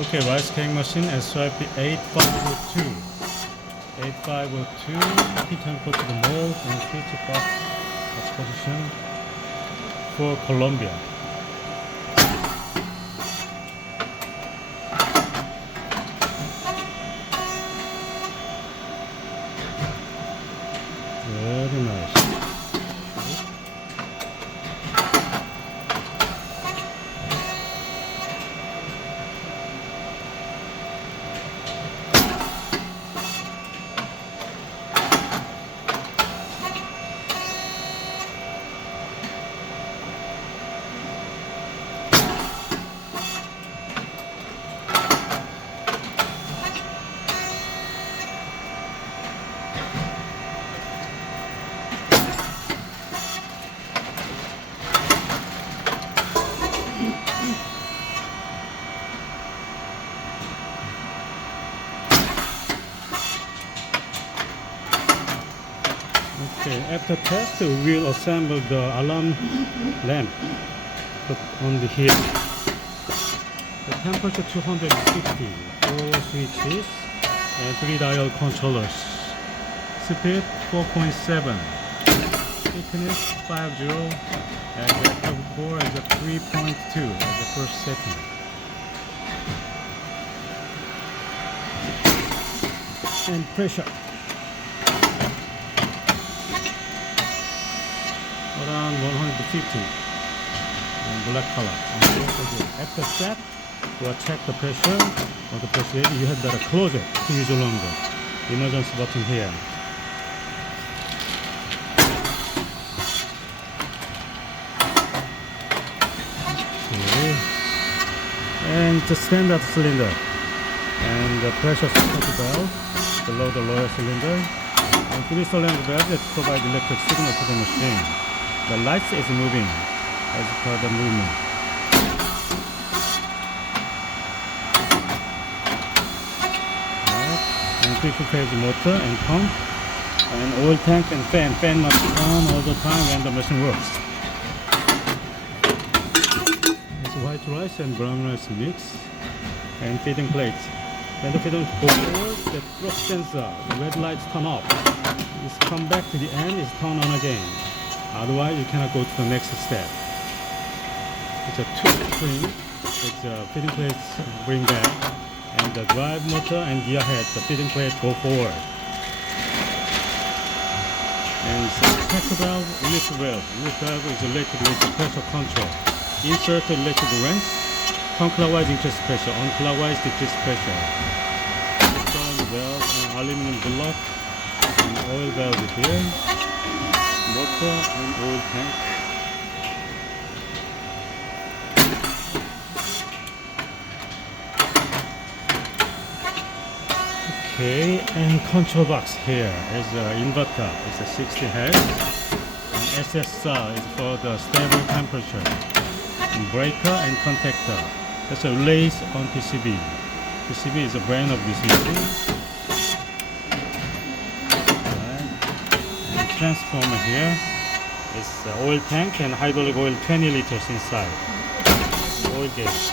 Okay, rice cake machine SYP8502. 8502 Titanium Coated Moulds and switch box exposition for Colombia. Very nice. Okay, after test, we will assemble the alarm lamp put on the here. The temperature 250, 4 switches and 3 dial controllers. Speed 4.7, thickness 50, and the curve core is a 3.2 as the first setting. And pressure around 150 and black color. After set, we'll check the pressure of the pressure. You have better close it to use longer. Emergency button here. Okay. And the standard cylinder and the pressure support valve below the lower cylinder. And 3 cylinder valve that provide electric signal to the machine. The lights is moving as per the movement. Right. And 3-phase motor and pump and oil tank and fan. Fan must be on all the time when the machine works. It's white rice and brown rice mix and feeding plates. When the feeding goes forward, the thrust sensor, the red lights turn off. It's come back to the end, it's turn on again. Otherwise, you cannot go to the next step. It's a two-string. It's a feeding plates bring back, and the drive motor and gear head, the feeding plates go forward. And check valve, lift valve. Lift valve is electric with the pressure control. Insert the electric wrench. Counterclockwise increase pressure, unclockwise decrease pressure. Stone valve, aluminum block, and oil valve here. Motor and oil tank. Okay, and control box here is an inverter. It's a 60 Hz. And SSR is for the stable temperature. And breaker and contactor. That's a relays on PCB. PCB is the brain of this machine. Transformer here is oil tank and hydraulic oil 20 liters inside. Oil gauge.